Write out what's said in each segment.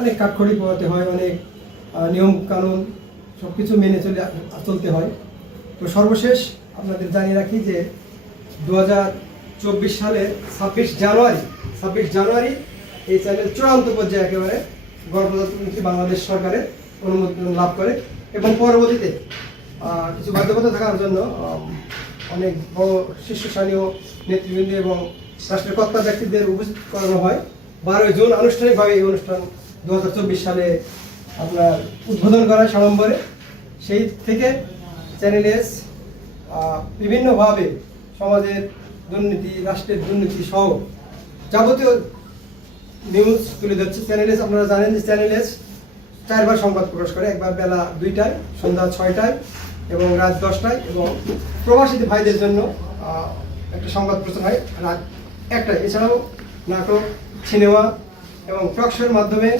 অনেক কাঠখড়ি পোহাতে হয়, অনেক নিয়ম কানুন সব কিছু মেনে চলতে হয়। তো সর্বশেষ আপনাদের জানিয়ে রাখি যে 2024 সালে 26 জানুয়ারি এই চ্যানেল চূড়ান্ত পর্যায়ে একেবারে গণপ্রজাতন্ত্রী বাংলাদেশ সরকারের অনুমোদন লাভ করে এবং পরবর্তীতে কিছু বাধ্যবাধকতা থাকার জন্য অনেক বড় শীর্ষস্থানীয় নেতৃবৃন্দ এবং রাষ্ট্রের কর্তা ব্যক্তিদের উপস্থিত করানো হয়। 12 জুন আনুষ্ঠানিকভাবে এই অনুষ্ঠান 2024 সালে আপনার উদ্বোধন করা হয় সাড়ম্বরে। সেই থেকে চ্যানেল এস বিভিন্নভাবে সমাজের দুর্নীতি, রাষ্ট্রের দুর্নীতি সহ যাবতীয় নিউজ তুলে ধরছে। চ্যানেল এস আপনারা জানেন যে চ্যানেল এস 4 বার সংবাদ প্রকাশ করে, একবার বেলা 2টায়, সন্ধ্যা 6টায় এবং রাত 10টায়, এবং প্রবাসী ভাইদের জন্য একটা সংবাদ প্রচার হয় রাত 1টায়। এছাড়াও নাটক, সিনেমা এবং টক শোর মাধ্যমে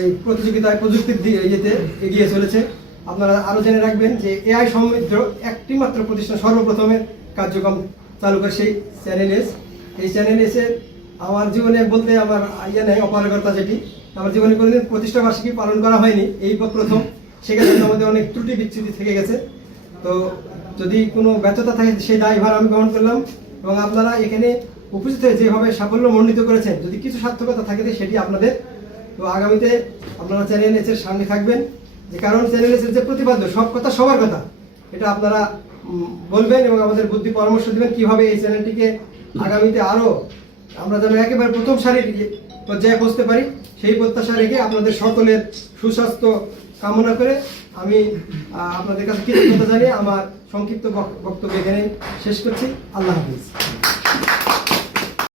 এই প্রতিযোগিতায় প্রযুক্তির ইয়েতে এগিয়ে চলেছে। আপনারা আরও জেনে রাখবেন যে এআই সমৃদ্ধ একটি মাত্র প্রতিষ্ঠান সর্বপ্রথমে কার্যক্রম চালু করে সেই চ্যানেল এস। এই চ্যানেল এসে আমার জীবনে বলতে আমার নেই অপারগতা, যেটি আমার জীবনে কোনোদিন প্রতিষ্ঠা বার্ষিকী পালন করা হয়নি, এই প্রথম। সেখানে আমাদের অনেক ত্রুটি বিচ্যুতি থেকে গেছে। তো যদি কোনো ব্যর্থতা থাকে সেই দায়ভার আমি গ্রহণ করলাম, এবং আপনারা এখানে উপস্থিত হয়ে যেভাবে সাফল্য মণ্ডিত করেছেন, যদি কিছু সার্থকতা থাকে সেটি আপনাদের। তো আগামীতে আপনারা চ্যানেল এসের সামনে থাকবেন, যে কারণ চ্যানেল এসের যে প্রতিপাদ্য সব কথা সবার কথা, এটা আপনারা বলবেন এবং আমাদের বুদ্ধি পরামর্শ দেবেন কীভাবে এই চ্যানেলটিকে আগামীতে আরও আমরা যেন একেবারে প্রথম সারির পর্যায়ে পৌঁছতে পারি, সেই প্রত্যাশা রেখে আপনাদের সকলের সুস্বাস্থ্য কামনা করে আমি আপনাদের কাছে কৃতজ্ঞতা জানিয়ে আমার সংক্ষিপ্ত বক্তব্য এখানে শেষ করছি। আল্লাহ হাফিজ।